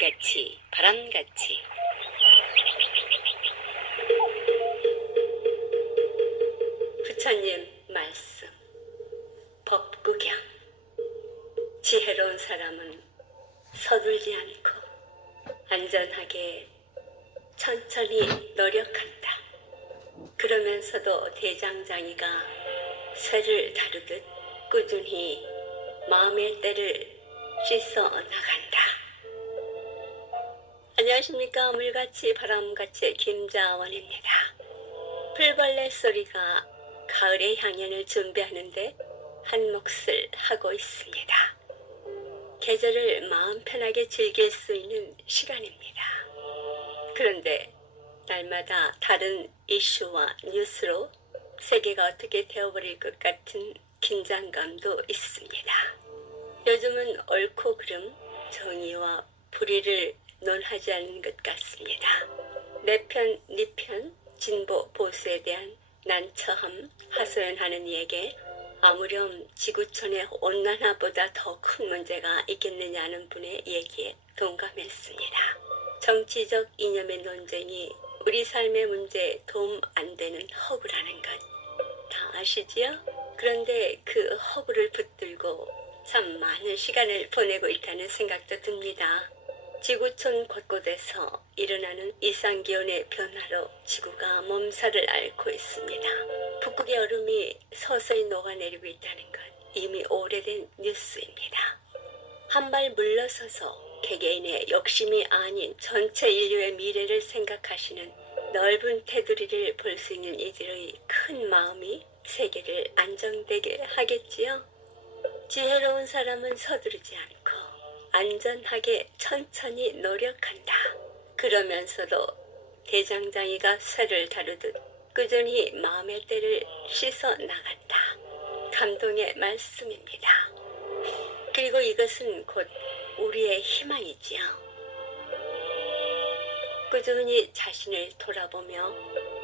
물같이 바람같이 부처님 말씀 법구경. 지혜로운 사람은 서둘지 않고 안전하게 천천히 노력한다. 그러면서도 대장장이가 쇠를 다루듯 꾸준히 마음의 때를 씻어 나간다. 안녕하십니까. 물같이 바람같이 김자원입니다. 풀벌레 소리가 가을의 향연을 준비하는데 한 몫을 하고 있습니다. 계절을 마음 편하게 즐길 수 있는 시간입니다. 그런데 날마다 다른 이슈와 뉴스로 세계가 어떻게 되어버릴 것 같은 긴장감도 있습니다. 요즘은 옳고 그름, 정의와 불의를 논하지 않는 것 같습니다. 내 편, 네 편, 진보, 보수에 대한 난처함 하소연하는 이에게 아무렴 지구촌의 온난화보다 더 큰 문제가 있겠느냐는 분의 얘기에 동감했습니다. 정치적 이념의 논쟁이 우리 삶의 문제에 도움 안 되는 허구라는 것 다 아시지요? 그런데 그 허구를 붙들고 참 많은 시간을 보내고 있다는 생각도 듭니다. 지구촌 곳곳에서 일어나는 이상기온의 변화로 지구가 몸살을 앓고 있습니다. 북극의 얼음이 서서히 녹아내리고 있다는 것 이미 오래된 뉴스입니다. 한 발 물러서서 개개인의 욕심이 아닌 전체 인류의 미래를 생각하시는 넓은 테두리를 볼 수 있는 이들의 큰 마음이 세계를 안정되게 하겠지요. 지혜로운 사람은 서두르지 않고 안전하게 천천히 노력한다. 그러면서도 대장장이가 쇠를 다루듯 꾸준히 마음의 때를 씻어 나간다. 감동의 말씀입니다. 그리고 이것은 곧 우리의 희망이지요. 꾸준히 자신을 돌아보며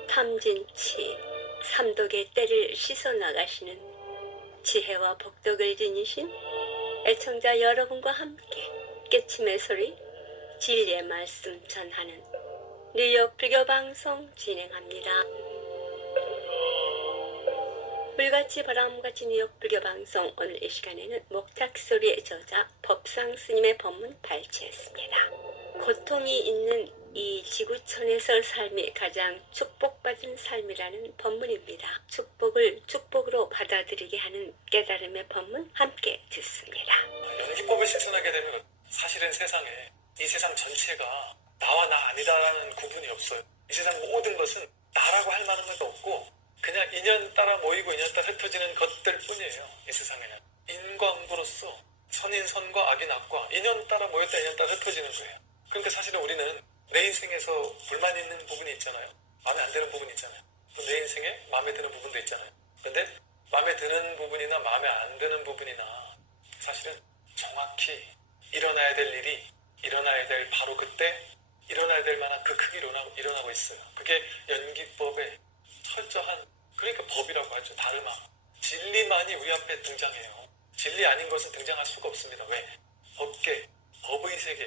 탐진치, 삼독의 때를 씻어 나가시는 지혜와 복덕을 지니신 애청자 여러분과 함께 깨침의 소리, 진리의 말씀 전하는 뉴욕 불교방송 진행합니다. 물같이 바람같이 뉴욕 불교방송 오늘 이 시간에는 목탁소리의 저자 법상 스님의 법문 발췌했습니다. 고통이 있는 이 지구촌에서 삶이 가장 축복받은 삶이라는 법문입니다. 축복을 축복으로 받아들이게 하는 깨달음의 법문 함께 듣습니다. 연기법을 실천하게 되면 사실은 세상에 이 세상 전체가 나와 나 아니다라는 구분이 없어요. 이 세상 모든 것은 나라고 할 만한 것도 없고 그냥 인연 따라 모이고 인연 따라 흩어지는 것들 뿐이에요. 이 세상에는 인과응보로서 선인 선과 악인 악과 인연 따라 모였다 인연 따라 흩어지는 거예요. 그러니까 사실은 우리는 내 인생에서 불만 있는 부분이 있잖아요. 마음에 안 드는 부분이 있잖아요. 또 내 인생에 마음에 드는 부분도 있잖아요. 그런데 마음에 드는 부분이나 마음에 안 드는 부분이나 사실은 정확히 일어나야 될 일이 일어나야 될 바로 그때 일어나야 될 만한 그 크기로 일어나고 있어요. 그게 연기법의 철저한 그러니까 법이라고 하죠. 다르마. 진리만이 우리 앞에 등장해요. 진리 아닌 것은 등장할 수가 없습니다. 왜? 법계, 법의 세계.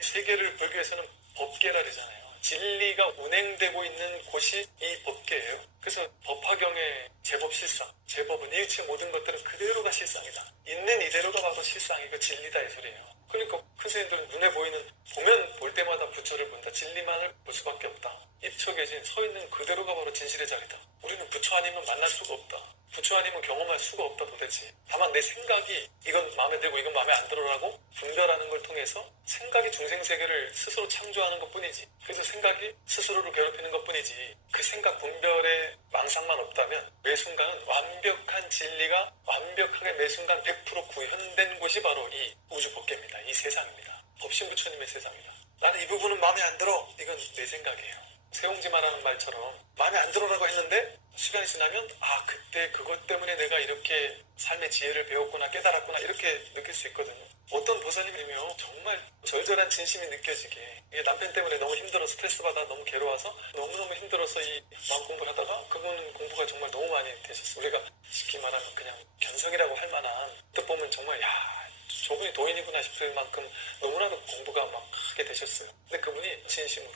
이 세계를 불교에서는 법계라 그러잖아요. 진리가 운행되고 있는 곳이 이 법계예요. 그래서 법화경의 제법실상, 제법은 이웃의 모든 것들은 그대로가 실상이다. 있는 이대로가 바로 실상이고 진리다 이 소리예요. 그러니까 큰 스님들은 눈에 보이는 보면 볼 때마다 부처를 본다. 진리만을 볼 수밖에 없다. 입처 계신 서 있는 그대로가 바로 진실의 자리다. 우리는 부처 아니면 만날 수가 없다. 부처 아니면 경험할 수가 없다 도대체. 다만 내 생각이 이건 마음에 들고 이건 마음에 안 들어라고 분별하는 걸 통해서 생각이 중생세계를 스스로 창조하는 것뿐이지. 그래서 생각이 스스로를 괴롭히는 것뿐이지. 그 생각 분별의 망상만 없다면 매 순간은 완벽한 진리가 완벽하게 매 순간 100% 구현된 곳이 바로 이 우주법계입니다. 이 세상입니다. 법신부처님의 세상이다. 나는 이 부분은 마음에 안 들어. 이건 내 생각이에요. 세옹지마라는 말처럼 마음에 안 들어라고 했는데 시간이 지나면 아 그때 그것 때문에 내가 이렇게 삶의 지혜를 배웠구나 깨달았구나 이렇게 느낄 수 있거든요. 어떤 보살님이면 정말 절절한 진심이 느껴지게 이게 남편 때문에 너무 힘들어 스트레스 받아 너무 괴로워서 너무너무 힘들어서 이 마음 공부를 하다가 그분은 공부가 정말 너무 많이 되셨어요. 우리가 쉽게 말하면 그냥 견성이라고 할 만한 뜻 보면 정말 야 저분이 도인이구나 싶을 만큼 너무나도 공부가 막 하게 되셨어요. 근데 그분이 진심으로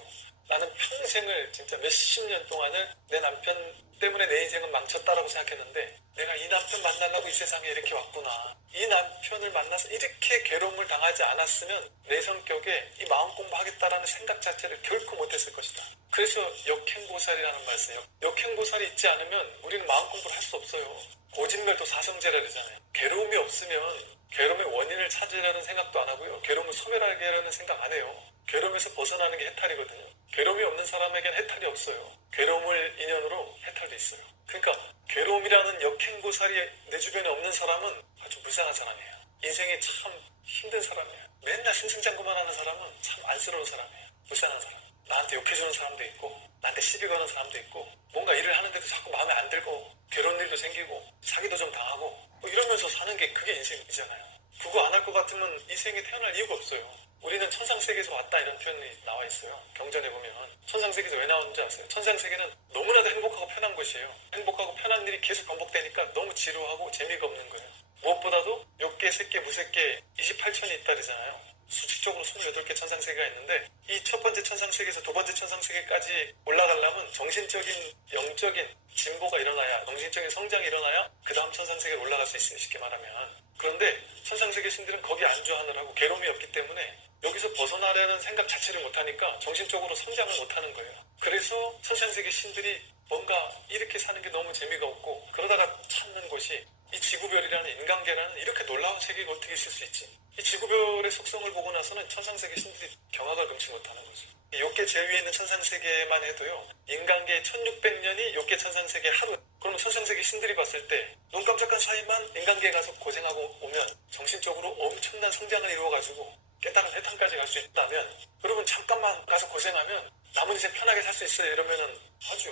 나는 평생을 진짜 몇십 년 동안을 내 남편 때문에 내 인생은 망쳤다라고 생각했는데 내가 이 남편 만나려고 이 세상에 이렇게 왔구나. 이 남편을 만나서 이렇게 괴로움을 당하지 않았으면 내 성격에 이 마음 공부하겠다라는 생각 자체를 결코 못했을 것이다. 그래서 역행보살이라는 말씀이에요. 역행보살이 있지 않으면 우리는 마음 공부를 할 수 없어요. 고진멸도 사성제라 그러잖아요. 괴로움이 없으면 괴로움의 원인을 찾으려는 생각도 안 하고요. 괴로움을 소멸하려는 생각 안 해요. 괴로움에서 벗어나는 게 해탈이거든요. 괴로움이 없는 사람에겐 해탈이 없어요. 괴로움을 인연으로 해탈도 있어요. 그러니까 괴로움이라는 역행고살이 내 주변에 없는 사람은 아주 불쌍한 사람이에요. 인생이 참 힘든 사람이에요. 맨날 승승장구만 하는 사람은 참 안쓰러운 사람이에요. 불쌍한 사람. 나한테 욕해주는 사람도 있고 나한테 시비 거는 사람도 있고 뭔가 일을 하는데도 자꾸 마음에 안 들고 괴로운 일도 생기고 사기도 좀 당하고 뭐 이러면서 사는 게 그게 인생이잖아요. 그거 안 할 것 같으면 인생에 태어날 이유가 없어요. 우리는 천상세계에서 왔다 이런 표현이 나와 있어요. 경전에 보면 천상세계에서 왜 나오는지 아세요? 천상세계는 너무나도 행복하고 편한 곳이에요. 행복하고 편한 일이 계속 반복되니까 너무 지루하고 재미가 없는 거예요. 무엇보다도 욕계, 색계, 무색계 28천이 있다 그러잖아요. 수직적으로 28개 천상세계가 있는데 이 첫 번째 천상세계에서 두 번째 천상세계까지 올라가려면 정신적인, 영적인 진보가 일어나야, 정신적인 성장이 일어나야 그 다음 천상세계에 올라갈 수 있어요. 쉽게 말하면. 그런데 천상세계 신들은 거기 안주하느라고 괴로움이 없기 때문에 여기서 벗어나려는 생각 자체를 못하니까 정신적으로 성장을 못하는 거예요. 그래서 천상세계 신들이 뭔가 이렇게 사는 게 너무 재미가 없고 그러다가 찾는 곳이 이 지구별이라는 인간계라는 이렇게 놀라운 세계가 어떻게 있을 수 있지? 이 지구별의 속성을 보고 나서는 천상세계 신들이 경악을 금치 못하는 거죠. 이 욕계 제일 위에 있는 천상세계만 해도요. 인간계 1600년이 욕계 천상세계 하루. 그러면 천상세계 신들이 봤을 때 눈 깜짝한 사이만 인간계에 가서 고생하고 오면 정신적으로 엄청난 성장을 이루어가지고 깨달은 해탈까지 갈 수 있다면 여러분 잠깐만 가서 고생하면 남은 인생 편하게 살 수 있어요 이러면은 하죠.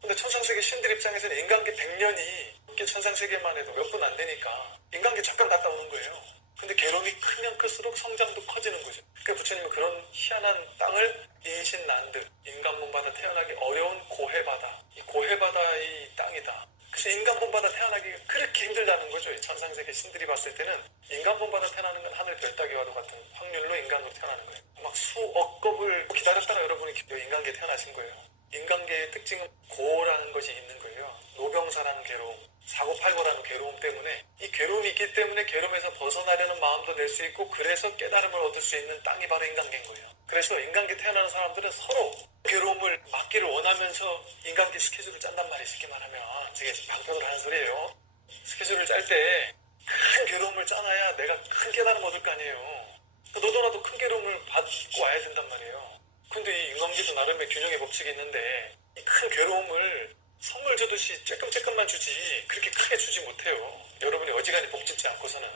근데 천상세계 신들 입장에서는 인간계 100년이 천상세계만 해도 몇 분 안 되니까 인간계 잠깐 갔다 오는 거예요. 근데 괴로움이 크면 클수록 성장도 커지는 거죠. 그러니까 부처님은 그런 희한한 땅을 인신난들, 인간본받아 태어나기 어려운 고해바다, 이 고해바다의 땅이다. 그래서 인간본받아 태어나기가 그렇게 힘들다는 거죠. 이 천상세계 신들이 봤을 때는 인간본받아 태어나는 건 하늘 별 따기와도 같은 확률로 인간으로 태어나는 거예요. 막 수억 겁을 기다렸다가 여러분이 인간계에 태어나신 거예요. 인간계의 특징은 고라는 것이 있는 거예요. 노병사라는 괴로움, 사고팔고라는 괴로움 때문에 이 괴로움이 있기 때문에 괴로움에서 벗어나려는 마음도 낼 수 있고 그래서 깨달음을 얻을 수 있는 땅이 바로 인간계인 거예요. 그래서 인간계 태어나는 사람들은 서로 괴로움을 막기를 원하면서 인간계 스케줄을 짠단 말이에요. 쉽게 말하면 제가 방편으로 하는 소리예요. 스케줄을 짤 때 큰 괴로움을 짜놔야 내가 큰 깨달음 얻을 거 아니에요. 너도 나도 큰 괴로움을 받고 와야 된단 말이에요. 근데 이 인간계도 나름의 균형의 법칙이 있는데 이 큰 괴로움을 선물 주듯이 쬐끔쬐끔만 주지 그렇게 크게 주지 못해요. 여러분이 어지간히 복 짓지 않고서는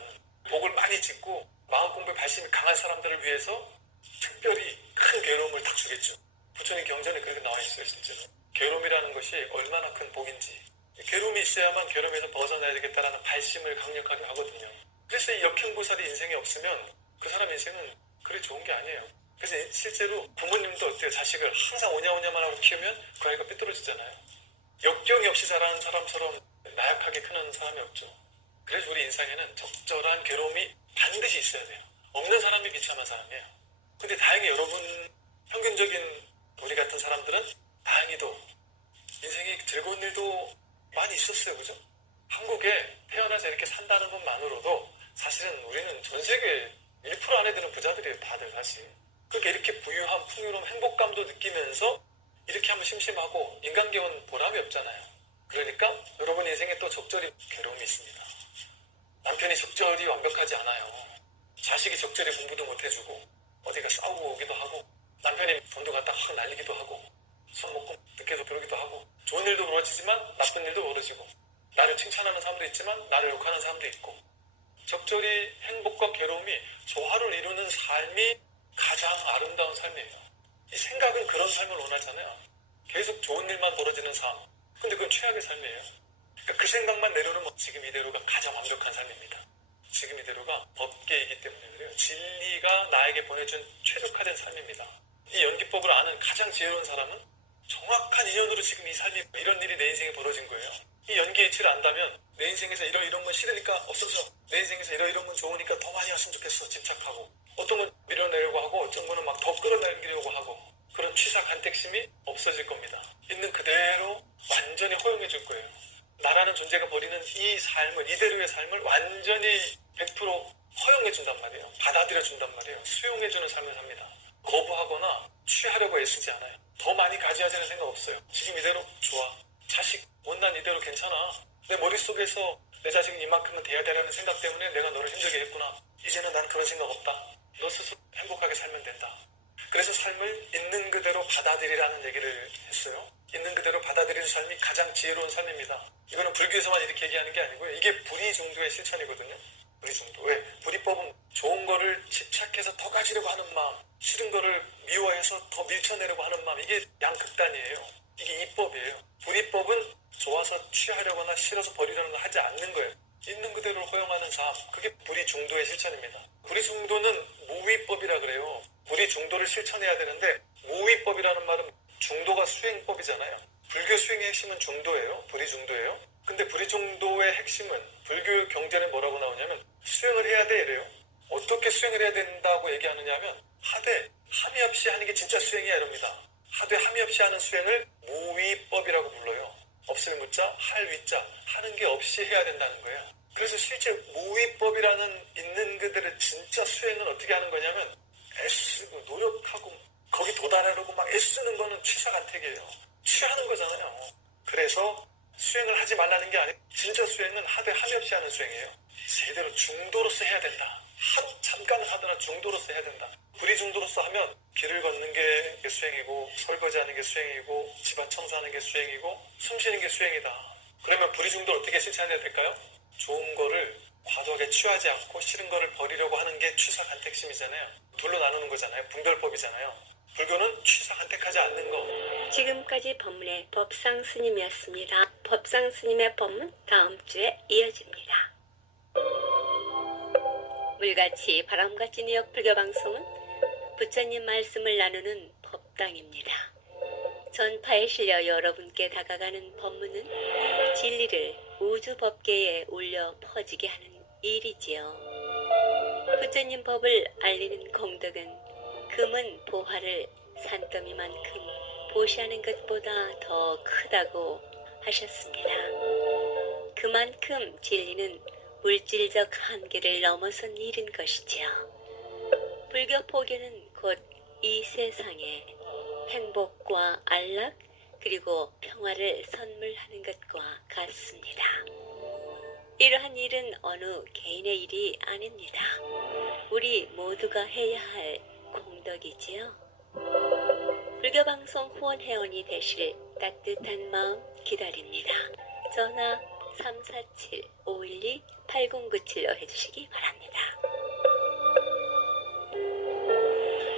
복을 많이 짓고 마음 공부에 발심이 강한 사람들을 위해서 특별히 큰 괴로움을 딱 주겠죠. 부처님 경전에 그렇게 나와 있어요. 실제로 괴로움이라는 것이 얼마나 큰 복인지 괴로움이 있어야만 괴로움에서 벗어나야 되겠다라는 발심을 강력하게 하거든요. 그래서 이 역행보살이 인생에 없으면 그 사람 인생은 그리 좋은 게 아니에요. 그래서 실제로 부모님도 어때요? 자식을 항상 오냐오냐만 하고 키우면 그 아이가 삐뚤어지잖아요. 역경이 없이 자라는 사람처럼 나약하게 크는 사람이 없죠. 그래서 우리 인생에는 적절한 괴로움이 반드시 있어야 돼요. 없는 사람이 비참한 사람이에요. 근데 다행히 여러분 평균적인 우리 같은 사람들은 다행히도 인생이 즐거운 일도 많이 있었어요. 그죠? 한국에 태어나서 이렇게 산다는 것만으로도 사실은 우리는 전 세계 1% 안에 드는 부자들이에요. 다들 사실. 그러니까 이렇게 부유함, 풍요로움, 행복감도 느끼면서 이렇게 하면 심심하고 인간계ውን 보람이 없잖아요. 그러니까 여러분 인생에 또 적절히 괴로움이 있습니다. 남편이 적절히 완벽하지 않아요. 자식이 적절히 공부도 못해주고 어디가 싸우고 오기도 하고 남편이 돈도 갖다 확 날리기도 하고 술 먹고 늦게도 그러기도 하고 좋은 일도 벌어지지만 나쁜 일도 벌어지고 나를 칭찬하는 사람도 있지만 나를 욕하는 사람도 있고 적절히 행복과 괴로움이 조화를 이루는 삶이 가장 아름다운 삶이에요. 이 생각은 그런 삶을 원하잖아요. 계속 좋은 일만 벌어지는 삶. 근데 그건 최악의 삶이에요. 그러니까 그 생각만 내려놓으면 지금 이대로가 가장 완벽한 삶입니다. 지금 이대로가 법계이기 때문에 그래요. 진리가 나에게 보내준 최적화된 삶입니다. 이 연기법을 아는 가장 지혜로운 사람은 정확한 인연으로 지금 이 삶이 이런 일이 내 인생에 벌어진 거예요. 이 연계이치를 안다면 내 인생에서 이런 건 싫으니까 없어져. 내 인생에서 이런 건 좋으니까 더 많이 왔으면 좋겠어. 집착하고. 어떤 건 밀어내려고 하고 어떤 거는 막 더 끌어당기려고 하고 그런 취사간택심이 없어질 겁니다. 있는 그대로 완전히 허용해 줄 거예요. 나라는 존재가 버리는 이 삶을 이대로의 삶을 완전히 100% 허용해 준단 말이에요. 받아들여 준단 말이에요. 수용해 주는 삶을 삽니다. 거부하거나 취하려고 애쓰지 않아요. 더 많이 가져야지는 생각 없어요. 지금 이대로 좋아. 자식 원난 이대로 괜찮아. 내 머릿속에서 내 자식은 이만큼은 돼야 되라는 생각 때문에 내가 너를 힘들게 했구나. 이제는 난 그런 생각 없다. 너 스스로 행복하게 살면 된다. 그래서 삶을 있는 그대로 받아들이라는 얘기를 했어요. 있는 그대로 받아들이는 삶이 가장 지혜로운 삶입니다. 이거는 불교에서만 이렇게 얘기하는 게 아니고요. 이게 불이중도의 실천이거든요. 불이중도. 왜? 불이법은 좋은 거를 집착해서 더 가지려고 하는 마음, 싫은 거를 미워해서 더 밀쳐내려고 하는 마음, 이게 양극단이에요. 이게 이법이에요. 불이법은 좋아서 취하려거나 싫어서 버리려는 거 하지 않는 거예요. 있는 그대로 허용하는 삶, 그게 불이중도의 실천입니다. 불이중도는 무위법이라 그래요. 불이중도를 실천해야 되는데 무위법이라는 말은 중도가 수행법이잖아요. 불교 수행의 핵심은 중도예요. 불이중도예요. 근데 불이중도의 핵심은 불교 경전에 뭐라고 나오냐면 수행을 해야 돼 이래요. 어떻게 수행을 해야 된다고 얘기하느냐 하면 하되 함이 없이 하는 게 진짜 수행이야 이럽니다. 하되 함이 없이 하는 수행을 무위법이라고 불러요. 없을 무자, 할 위자, 하는 게 없이 해야 된다는 거예요. 그래서 실제 무위법이라는 있는 그대로 진짜 수행은 어떻게 하는 거냐면 애쓰고 노력하고 거기 도달하려고 막 애쓰는 거는 취사간택이에요. 취하는 거잖아요. 그래서 수행을 하지 말라는 게 아니고 진짜 수행은 하되 함이 없이 하는 수행이에요. 제대로 중도로서 해야 된다. 잠깐 하더라 중도로서 해야 된다. 불이중도로서 하면 길을 걷는 게 수행이고 설거지하는 게 수행이고 집안 청소하는 게 수행이고 숨쉬는 게 수행이다. 그러면 불이중도를 어떻게 실천해야 될까요? 좋은 거를 과도하게 취하지 않고 싫은 거를 버리려고 하는 게 취사간택심이잖아요. 둘로 나누는 거잖아요. 분별법이잖아요. 불교는 취사간택하지 않는 거. 지금까지 법문의 법상 스님이었습니다. 법상 스님의 법문 다음 주에 이어집니다. 물같이 바람같이 뉴욕 불교방송은 부처님 말씀을 나누는 법당입니다. 전파에 실려 여러분께 다가가는 법문은 진리를 우주 법계에 울려 퍼지게 하는 일이지요. 부처님 법을 알리는 공덕은 금은 보화를 산더미만큼 보시하는 것보다 더 크다고 하셨습니다. 그만큼 진리는 물질적 한계를 넘어선 일인 것이지요. 불교 포교는 곧 이 세상에 행복과 안락 그리고 평화를 선물하는 것과 같습니다. 이러한 일은 어느 개인의 일이 아닙니다. 우리 모두가 해야 할 공덕이지요. 불교방송 후원 회원이 되실 따뜻한 마음 기다립니다. 전화 347-512-8097로 해주시기 바랍니다.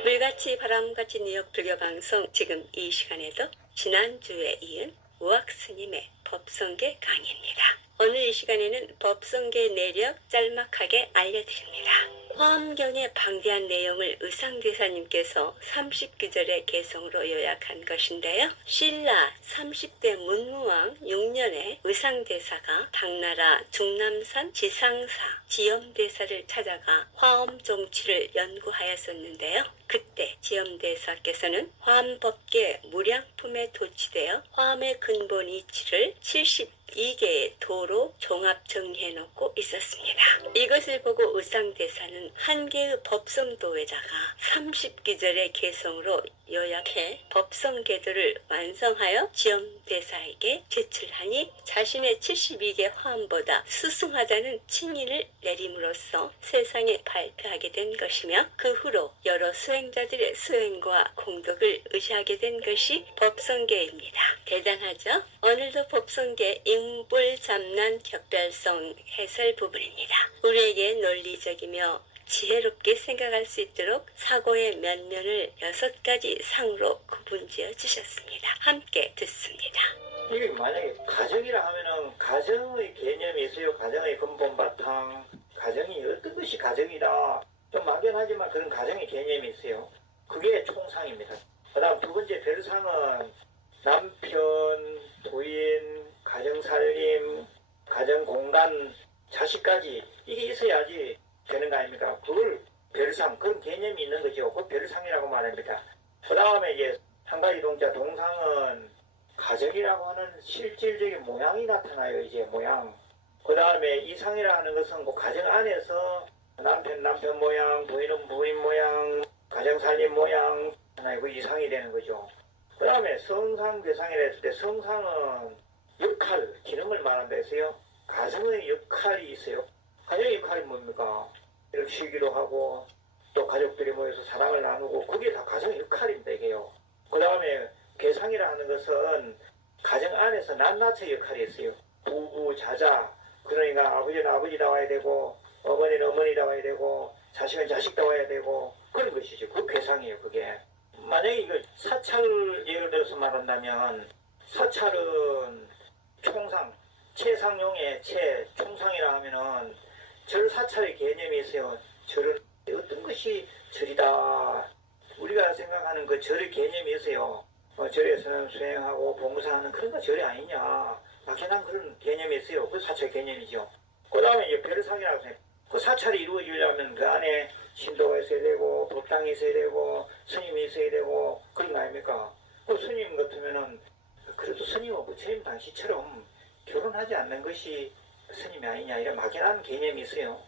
물같이 바람같이 뉴욕 불교방송 지금 이 시간에도 지난주에 이은 우악스님의 법성계 강의입니다. 오늘 이 시간에는 법성계 내력 짤막하게 알려드립니다. 화엄경의 방대한 내용을 의상대사님께서 30기절의 개성으로 요약한 것인데요. 신라 30대 문무왕 6년에 의상대사가 당나라 중남산 지상사 지엄대사를 찾아가 화엄 정치를 연구하였었는데요. 그때 지엄대사께서는 화엄법계 무량품에 도취되어 화엄의 근본 이치를 72개의 도로 종합 정리해놓고 있었습니다. 이것을 보고 의상대사는 한 개의 법성도에다가 30기절의 개성으로 요약해 법성계도를 완성하여 지엄대사에게 제출하니 자신의 72개 화엄보다 수승하다는 칭의를 내림으로써 세상에 발표하게 된 것이며 그 후로 여러 수행자들의 수행과 공덕을 의지하게 된 것이 법성계입니다. 대단하죠? 오늘도 법성계 인불잡난 격별성 해설 부분입니다. 우리에게 논리적이며 지혜롭게 생각할 수 있도록 사고의 면면을 6가지 상으로 구분지어 주셨습니다. 함께 듣습니다. 이게 만약에 가정이라 하면은 가정의 개념이 있어요. 가정의 근본 바탕, 가정이 어떤 것이 가정이다. 좀 막연하지만 그런 가정의 개념이 있어요. 그게 총상입니다. 그 다음 두 번째 별상은 남편, 부인, 가정살림, 가지 이게 있어야지 되는 거 아닙니까? 그걸 별상 그런 개념이 있는 거죠. 그 별상이라고 말합니다. 그 다음에 이제 한 가지 동자 동상은 가정이라고 하는 실질적인 모양이 나타나요. 이제 모양. 그 다음에 이상이라 하는 것은 그 가정 안에서 남편 모양, 부인은 부인 모양, 가정 살림 모양 하나의 그 이상이 되는 거죠. 그 다음에 성상괴상이라 했을 때 성상은 역할, 기능을 말한다 했어요. 가정의 역할이 있어요. 가정의 역할이 뭡니까? 이렇게 쉬기도 하고 또 가족들이 모여서 사랑을 나누고 그게 다 가정의 역할입니다. 이게요. 그 다음에 괴상이라 하는 것은 가정 안에서 낱낱의 역할이 있어요. 부부, 자자, 그러니까 아버지는 아버지다워야 되고 어머니는 어머니다워야 되고 자식은 자식다워야 되고 그런 것이죠. 그 괴상이에요. 그게. 만약에 이걸 사찰 예를 들어서 말한다면 사찰은 총상, 채상용의 채, 총상이라 하면은 절 사찰의 개념이 있어요. 절은 어떤 것이 절이다. 우리가 생각하는 그 절의 개념이 있어요. 절에서는 수행하고 봉사하는 그런 거 절이 아니냐. 막연한 그런 개념이 있어요. 그 사찰 개념이죠. 그 다음에 이제 별상이라고 해요. 그 사찰이 이루어지려면 그 안에 신도가 있어야 되고 법당이 있어야 되고 스님이 있어야 되고 그런 거 아닙니까? 그 스님 같으면은 그래도 스님은 부처님 당시처럼 결혼하지 않는 것이 스님이 아니냐 이런 막연한 개념이 있어요.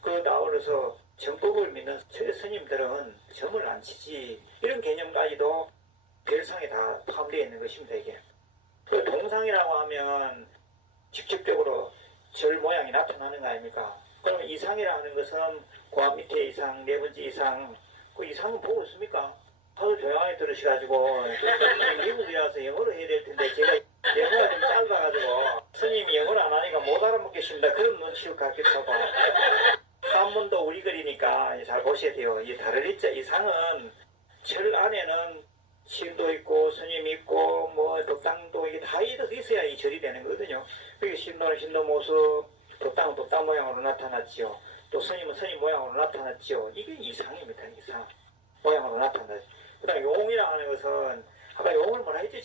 그 아울러서 정법을 믿는 철의 스님들은 점을 안 치지 이런 개념까지도 별상에 다 포함되어 있는 것입니다. 이게. 그 동상이라고 하면 직접적으로 절 모양이 나타나는 거 아닙니까? 그러면 이상이라 하는 것은 고함 밑에 이상, 네 번째 이상, 그 이상은 보고 있습니까? 하도 조용하게 들으셔가지고 미국에 와서 영어로 해야 될 텐데 제가 영어가 좀 짧아가지고 스님이 영어를 안 하니까 못 알아먹겠습니다. 그런 눈치를 갖기도 하고 한문도 우리 글이니까 잘 보셔야 돼요. 이 다르리자 이상은 절 안에는 신도 있고 스님 있고 뭐 법당도 이게 다 있어야 이 절이 되는 거거든요. 그게 신도는 신도 모습, 법당은 법당 모양으로 나타났지요. 또 스님은 스님 모양으로 나타났지요. 이게 이상입니다. 이상 모양으로 나타났죠. 그 다음에 용이라 하는 것은 아까 용을 뭐라 했지?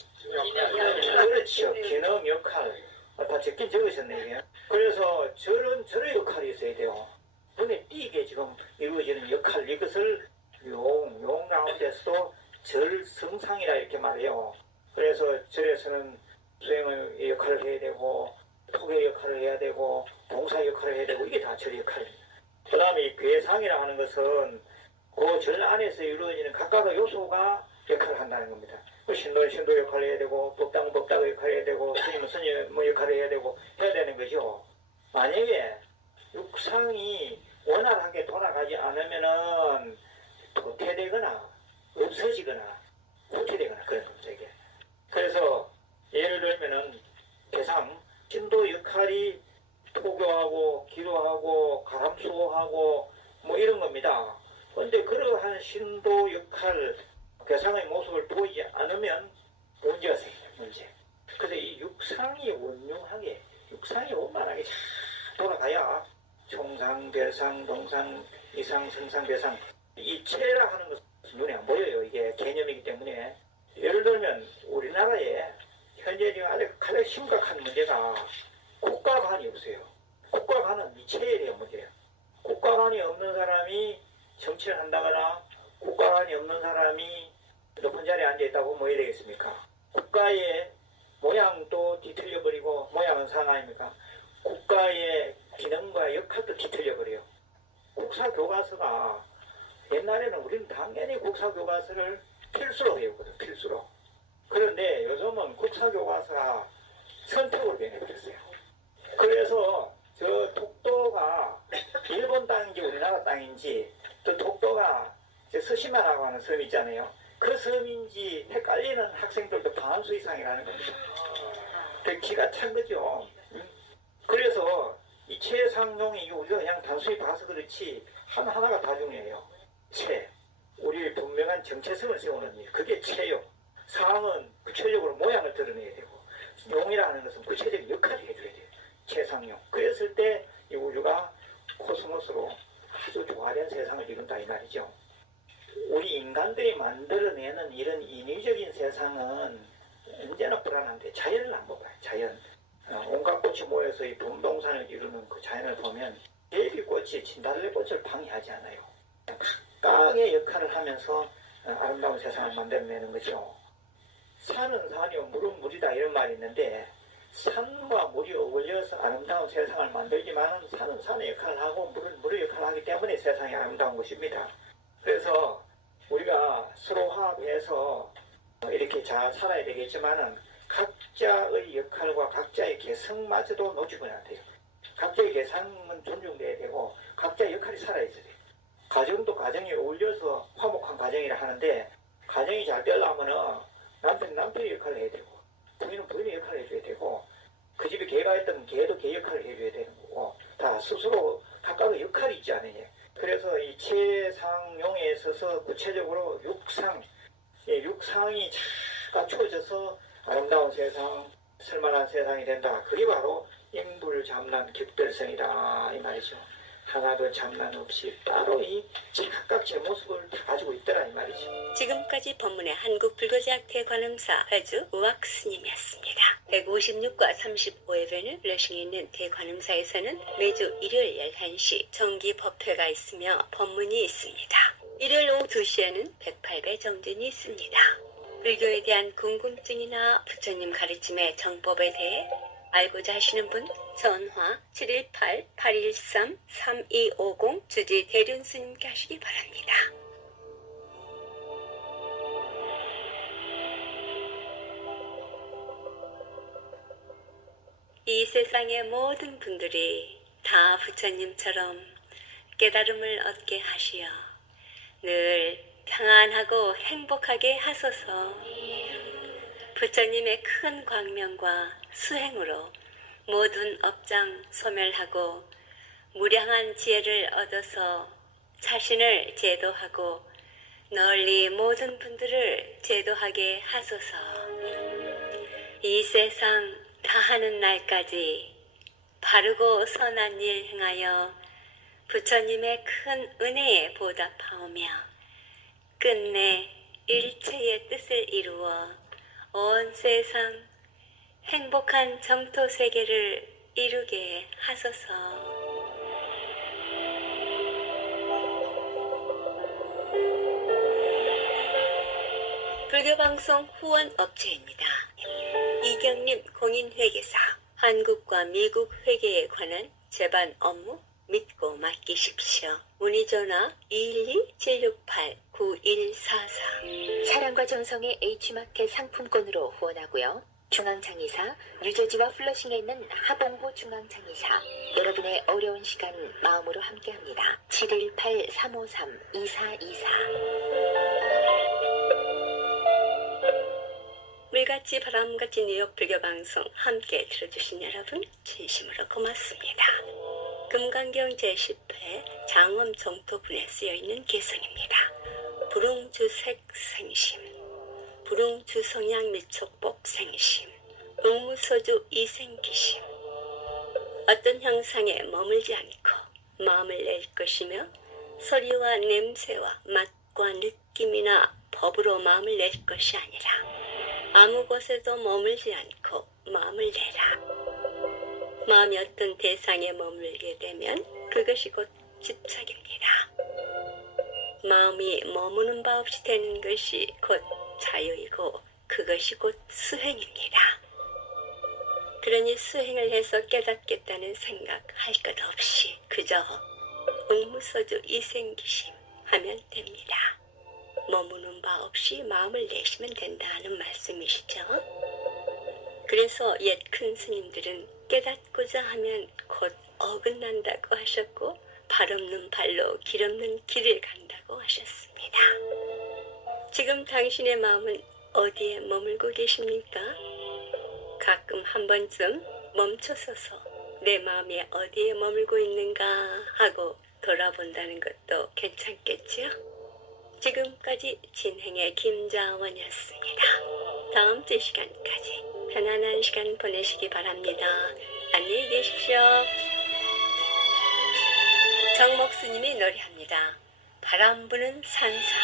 그렇죠. 기능, 역할 다 적긴 적으셨네 이게. 그래서 절은 절의 역할이 있어야 돼요. 눈에 띄게 지금 이루어지는 역할 이것을 용 가운데서도 절 성상이라 이렇게 말해요. 그래서 절에서는 수행의 역할을 해야 되고 토의 역할을 해야 되고 봉사 역할을 해야 되고 이게 다 절의 역할입니다. 그 다음에 이 괴상이라 하는 것은 그 절 안에서 이루어지는 각각의 요소가 역할을 한다는 겁니다. 신도는 신도 역할을 해야 되고 법당은 법당의 역할을 해야 되고 스님은 스님 역할을 해야 되고 해야 되는 거죠. 만약에 육상이 원활하게 돌아가지 않으면은 도태되거나 없어지거나 후퇴되거나 그런 겁니다. 이게. 그래서 예를 들면은 대상 신도 역할이 포교하고 기도하고 가람수호하고 뭐 이런 겁니다. 그런데 그러한 신도 역할 괴상의 모습을 보이지 않으면 문제가 생겨요. 문제. 그래서 이 육상이 원흉하게 육상이 원만하게 잘 돌아가야 총상, 별상, 동상, 이상, 성상, 괴상 이 체라 하는 것은 눈에 안 보여요. 이게 개념이기 때문에 예를 들면 우리나라에 현재 지금 아주 가장 심각한 문제가 국가관이 없어요. 국가관은 이 체에 대한 문제예요. 국가관이 없는 사람이 정치를 한다거나 국가관이 없는 사람이 높은 자리에 앉아있다고 뭐 해야 되겠습니까? 국가의 모양도 뒤틀려버리고 모양은 상 아닙니까? 국가의 기능과 역할도 뒤틀려버려요. 국사교과서가 옛날에는 우리는 당연히 국사교과서를 필수로 배웠거든. 필수로. 그런데 요즘은 국사교과서가 선택으로 변해버렸어요. 그래서 저 독도가 일본 땅인지 우리나라 땅인지 또 독도가 서시마라고 하는 섬 있잖아요. 그 섬인지 헷갈리는 학생들도 반수 이상이라는 겁니다. 그 기가 찬 거죠. 그래서 이 체상용이 우리가 그냥 단순히 봐서 그렇지 하나하나가 다 중요해요. 체. 우리 분명한 정체성을 세우는 일. 그게 체요. 상은 구체적으로 모양을 드러내야 되고 용이라는 것은 구체적인 역할을 해줘야 돼요. 체상용. 그랬을 때 이 우주가 코스모스로 아주 조화된 세상을 이룬다 이 말이죠. 우리 인간들이 만들어내는 이런 인위적인 세상은 언제나 불안한데 자연을 한번 봐요. 자연. 온갖 꽃이 모여서 이 분동산을 이루는 그 자연을 보면 제비꽃이 진달래꽃을 방해하지 않아요. 각각의 역할을 하면서 아름다운 세상을 만들어내는 거죠. 산은 산이요, 물은 물이다 이런 말이 있는데 산과 물이 어울려서 아름다운 세상을 만들지만 산은 산의 역할을 하고 물은 물의 역할을 하기 때문에 세상이 아름다운 것입니다. 그래서 우리가 서로 화합해서 이렇게 잘 살아야 되겠지만은 각자의 역할과 각자의 개성마저도 놓치면 안 돼요. 각자의 개성은 존중돼야 되고 각자의 역할이 살아있어야 돼요. 가정도 가정이 어울려서 화목한 가정이라 하는데 가정이 잘 되려면은 남편은 남편의 역할을 해야 되고 부인은 부인의 역할을 해줘야 되고 그 집에 개가 있던 개도 개 역할을 해줘야 되는 거고 다 스스로 각각의 역할이 있지 않느냐. 그래서 이 최상용에 있어서 구체적으로 육상이 잘 갖추어져서 아름다운 세상, 쓸만한 세상이 된다. 그게 바로 인불잡란 격돌성이다 이 말이죠. 하나도 장난 없이 따로 이 각각 제 모습을 다 가지고 있더라 이 말이죠. 지금까지 법문의 한국불교제학회 관음사 회주 우악 스님이었습니다. 156과 35회변을 러싱에 있는 대관음사에서는 매주 일요일 11시 정기 법회가 있으며 법문이 있습니다. 일요일 오후 2시에는 108배 정진이 있습니다. 불교에 대한 궁금증이나 부처님 가르침의 정법에 대해 알고자 하시는 분 전화 718-813-3250 주지 대륜 스님께 하시기 바랍니다. 이 세상의 모든 분들이 다 부처님처럼 깨달음을 얻게 하시어 늘 평안하고 행복하게 하소서. 부처님의 큰 광명과 수행으로 모든 업장 소멸하고 무량한 지혜를 얻어서 자신을 제도하고 널리 모든 분들을 제도하게 하소서. 이 세상 다하는 날까지 바르고 선한 일 행하여 부처님의 큰 은혜에 보답하오며 끝내 일체의 뜻을 이루어 온 세상 행복한 정토 세계를 이루게 하소서. 불교방송 후원업체입니다. 이경림 공인회계사 한국과 미국 회계에 관한 제반 업무 믿고 맡기십시오. 문의전화 212-768-9144 사랑과 정성의 H마켓 상품권으로 후원하고요. 중앙장의사 유저지와 플러싱에 있는 하봉호 중앙장의사 여러분의 어려운 시간 마음으로 함께합니다. 718-353-2424 물같이 바람같이 뉴욕 불교방송 함께 들어주신 여러분 진심으로 고맙습니다. 금강경 제10회 장엄 정토분에 쓰여있는 개성입니다. 불웅주색 생심, 불웅주성양 미촉복 생심, 웅무소주 이생기심. 어떤 형상에 머물지 않고 마음을 낼 것이며 소리와 냄새와 맛과 느낌이나 법으로 마음을 낼 것이 아니라 아무 곳에도 머물지 않고 마음을 내라. 마음이 어떤 대상에 머물게 되면 그것이 곧 집착입니다. 마음이 머무는 바 없이 되는 것이 곧 자유이고 그것이 곧 수행입니다. 그러니 수행을 해서 깨닫겠다는 생각할 것 없이 그저 웅무소주 이생기심 하면 됩니다. 머무는 바 없이 마음을 내시면 된다는 말씀이시죠. 그래서 옛 큰 스님들은 깨닫고자 하면 곧 어긋난다고 하셨고 발 없는 발로 길 없는 길을 간다고 하셨습니다. 지금 당신의 마음은 어디에 머물고 계십니까? 가끔 한 번쯤 멈춰서서 내 마음이 어디에 머물고 있는가 하고 돌아본다는 것도 괜찮겠지요? 지금까지 진행의 김자원이었습니다. 다음 주 시간까지 편안한 시간 보내시기 바랍니다. 안녕히 계십시오. 정목스님이 노래합니다. 바람 부는 산사.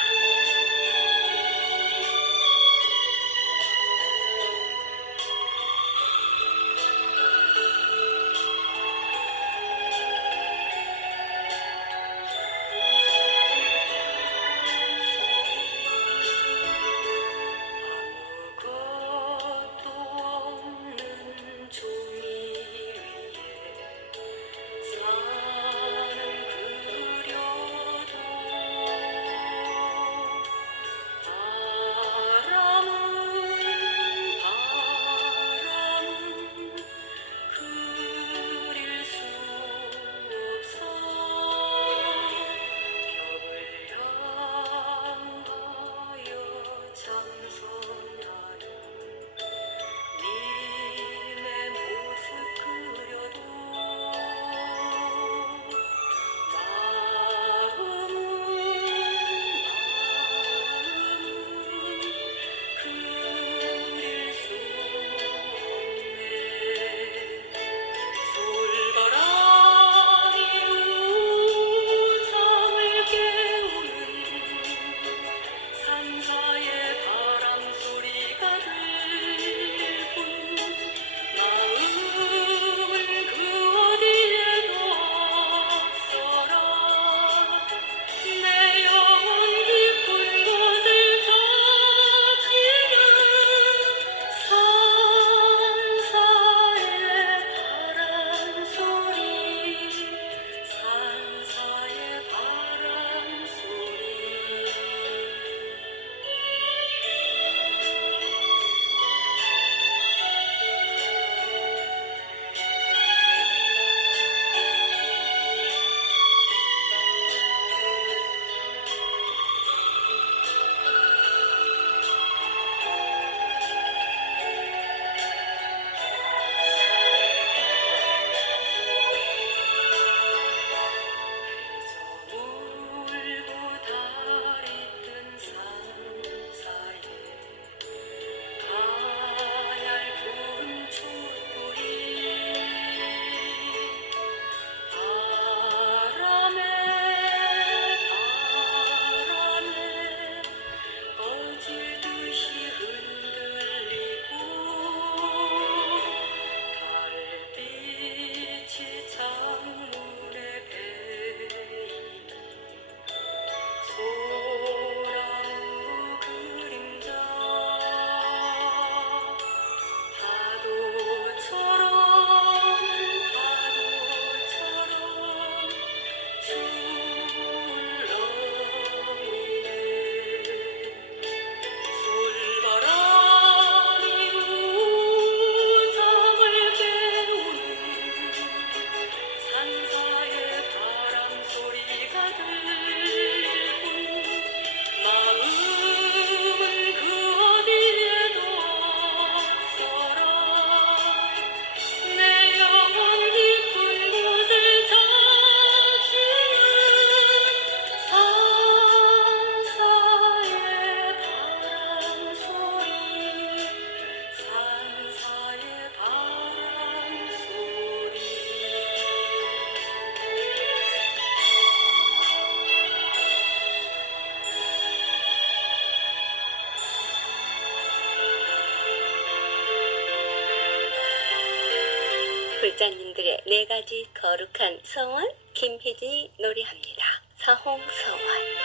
불자님들의 4가지 거룩한 서원 김희진이 노래합니다. 서홍서원.